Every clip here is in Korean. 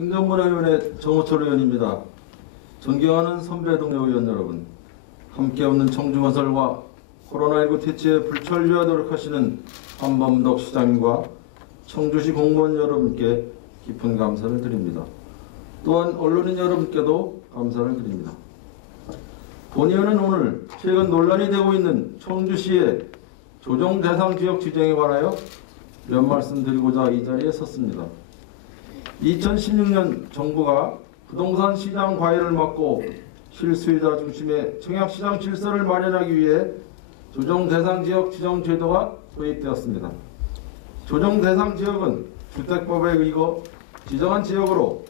행정문화위원회 정호철 의원입니다. 존경하는 선배 동료 의원 여러분, 함께 없는 청주건설과 코로나19 퇴치에 불철주야 노력하시는 한범덕 시장님과 청주시 공무원 여러분께 깊은 감사를 드립니다. 또한 언론인 여러분께도 감사를 드립니다. 본 의원은 오늘 최근 논란이 되고 있는 청주시의 조정 대상 지역 지정에 관하여 몇 말씀 드리고자 이 자리에 섰습니다. 2016년 정부가 부동산 시장 과열을 막고 실수요자 중심의 청약시장 질서를 마련하기 위해 조정 대상 지역 지정 제도가 도입되었습니다. 조정 대상 지역은 주택법에 의거 지정한 지역으로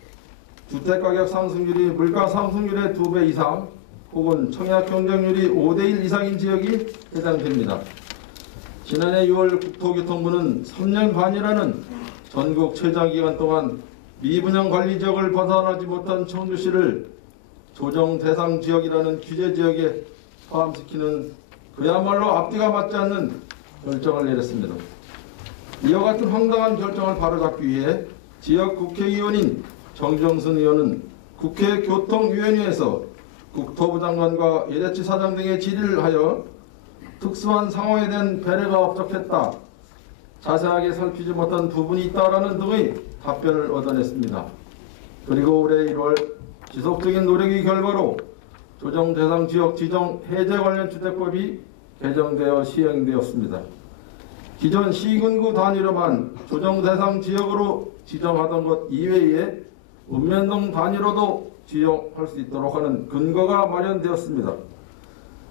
주택가격 상승률이 물가 상승률의 2배 이상 혹은 청약 경쟁률이 5대1 이상인 지역이 해당됩니다. 지난해 6월 국토교통부는 3년 반이라는 전국 최장기간 동안 미분양 관리 지역을 벗어나지 못한 청주시를 조정 대상 지역이라는 규제 지역에 포함시키는 그야말로 앞뒤가 맞지 않는 결정을 내렸습니다. 이와 같은 황당한 결정을 바로잡기 위해 지역 국회의원인 정정순 의원은 국회 교통위원회에서 국토부 장관과 예대치 사장 등의 질의를 하여 특수한 상황에 대한 배려가 업적했다, 자세하게 살피지 못한 부분이 있다라는 등의 답변을 얻어냈습니다. 그리고 올해 1월 지속적인 노력의 결과로 조정 대상 지역 지정 해제 관련 주택법이 개정되어 시행되었습니다. 기존 시군구 단위로만 조정 대상 지역으로 지정하던 것 이외에 읍면동 단위로도 지정할 수 있도록 하는 근거가 마련되었습니다.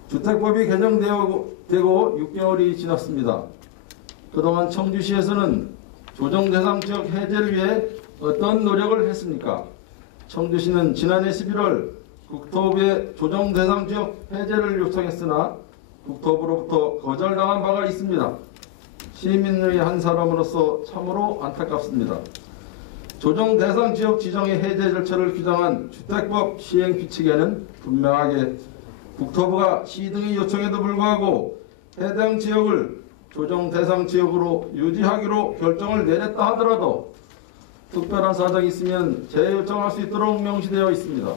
주택법이 개정되고 6개월이 지났습니다. 그동안 청주시에서는 조정 대상 지역 해제를 위해 어떤 노력을 했습니까? 청주시는 지난해 11월 국토부에 조정 대상 지역 해제를 요청했으나 국토부로부터 거절당한 바가 있습니다. 시민의 한 사람으로서 참으로 안타깝습니다. 조정 대상 지역 지정의 해제 절차를 규정한 주택법 시행 규칙에는 분명하게 국토부가 시 등의 요청에도 불구하고 해당 지역을 조정 대상 지역으로 유지하기로 결정을 내렸다 하더라도 특별한 사정이 있으면 재요청할 수 있도록 명시되어 있습니다.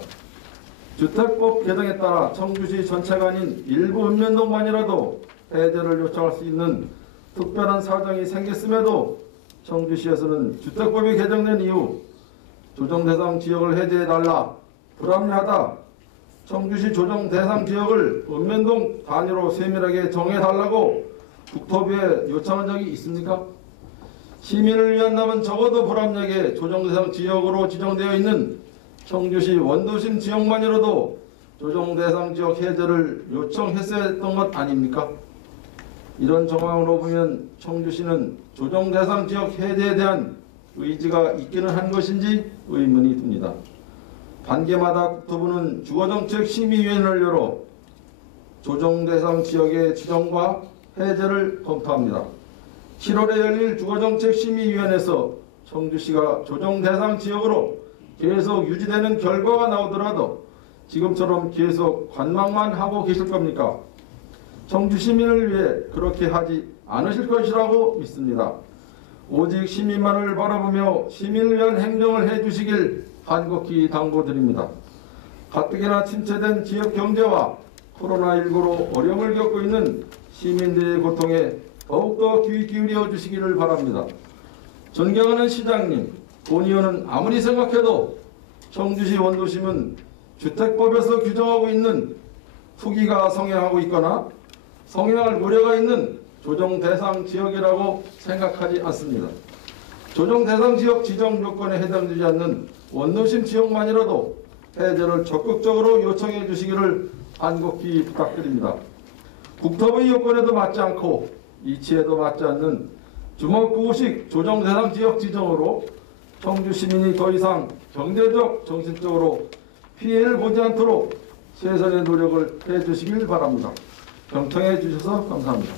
주택법 개정에 따라 청주시 전체가 아닌 일부 읍면동만이라도 해제를 요청할 수 있는 특별한 사정이 생겼음에도 청주시에서는 주택법이 개정된 이후 조정 대상 지역을 해제해달라, 불합리하다, 청주시 조정 대상 지역을 읍면동 단위로 세밀하게 정해달라고 국토부에 요청한 적이 있습니까? 시민을 위한다면 적어도 불합리하게 조정 대상 지역으로 지정되어 있는 청주시 원도심 지역만이라도 조정 대상 지역 해제를 요청했어야 했던 것 아닙니까? 이런 정황으로 보면 청주시는 조정 대상 지역 해제에 대한 의지가 있기는 한 것인지 의문이 듭니다. 반기마다 국토부는 주거정책심의위원회를 열어 조정 대상 지역의 지정과 해제를 검토합니다. 7월에 열릴 주거정책심의위원회에서 청주시가 조정 대상 지역으로 계속 유지되는 결과가 나오더라도 지금처럼 계속 관망만 하고 계실 겁니까? 청주 시민을 위해 그렇게 하지 않으실 것이라고 믿습니다. 오직 시민만을 바라보며 시민을 위한 행정을 해주시길 간곡히 당부드립니다. 가뜩이나 침체된 지역 경제와 코로나19로 어려움을 겪고 있는 시민들의 고통에 더욱더 귀 기울여 주시기를 바랍니다. 존경하는 시장님, 본 의원은 아무리 생각해도 청주시 원도심은 주택법에서 규정하고 있는 투기가 성행하고 있거나 성행할 우려가 있는 조정 대상 지역이라고 생각하지 않습니다. 조정 대상 지역 지정 요건에 해당되지 않는 원도심 지역만이라도 해제를 적극적으로 요청해 주시기를 간곡히 부탁드립니다. 국토부의 요건에도 맞지 않고 이치에도 맞지 않는 주먹구구식 조정 대상 지역 지정으로 청주 시민이 더 이상 경제적, 정신적으로 피해를 보지 않도록 최선의 노력을 해주시길 바랍니다. 경청해 주셔서 감사합니다.